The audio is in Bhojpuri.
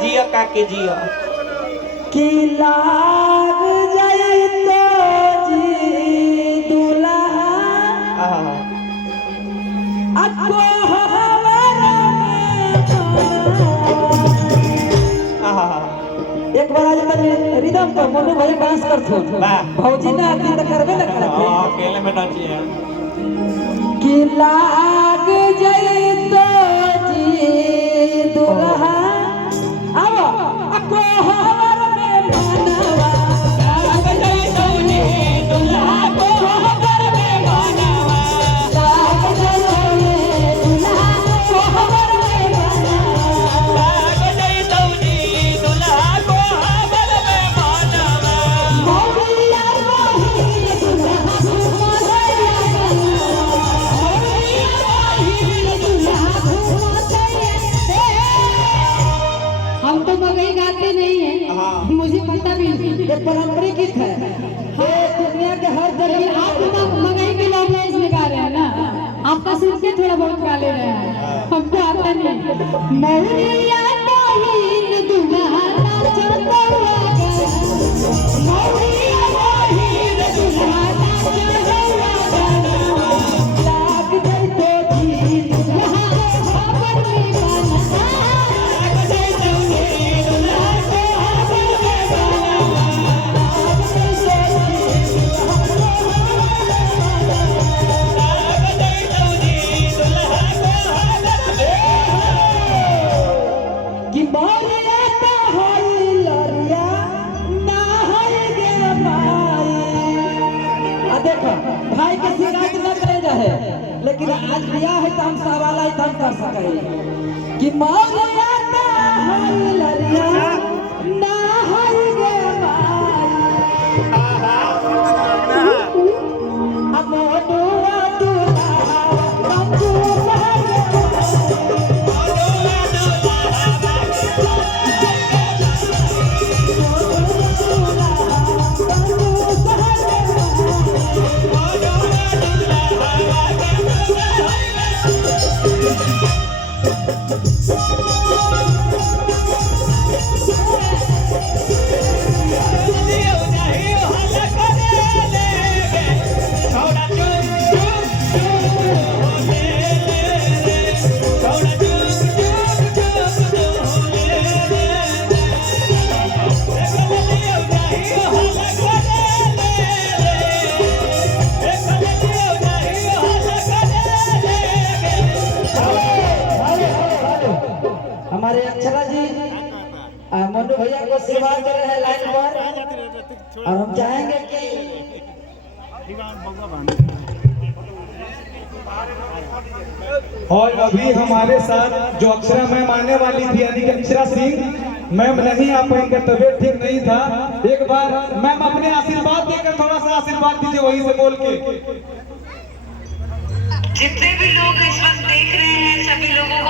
जिया काके जिया कि लाग जाई तो जी दुल्हा अको एक बार आज तक रिदम पर मोनू भाई डांस करथो भौजी ना आती त करबे ना करत अकेले में नाचिए कि लाग जाई तो जी दुल्हा आओ अको हवर में मानवा लाग जाई तो जी दुल्हा को हवर में मानवा लाग जाई तो दुल्हा को हवर में मानवा लाग जाई तो जी दुल्हा को हवर में मानवा मौलिया रोही दुल्हा को हम तो मगई गाते नहीं है, मुझे पता भी नहीं। ये पारंपरिक गीत है ये दुनिया के हर जगह आप मगई के लोग इसमें गा रहे हैं ना, आपका सुन के थोड़ा बहुत गा ले रहे हैं, हमको आता नहीं। मौलिया रोही दुल्हा नाचता हुआ गा, मौलिया रोही दुल्हा नाचता हुआ गा, लाग जाई तो जी दुल्हा खबर में बना, लाग जाए तो दुल्हा को खबर में बना। कि मारिया तो हई लरिया ना हई गे माई आ देखो भाई के शिकायत न करे रहे लेकिन आज बियाह है तो हम सवाल है तो हम कर सके कि मारिया तो हई लरिया ना हई गे माई अब मोटुआ दुल्हा बंधु हमारे अक्षरा जी मनु भैया को आशीर्वाद दे रहे हैं लाइन पर और हम चाहेंगे कि और अभी हमारे साथ जो अक्षरा मैम आने वाली थी यानी कि अक्षरा सिंह मैम नहीं आ पाएंगे, तबीयत ठीक नहीं था। एक बार मैम अपने आशीर्वाद देकर थोड़ा सा आशीर्वाद दीजिए वहीं से बोल के। जितने भी लोग इस वक्त देख रहे हैं सभी लोगों को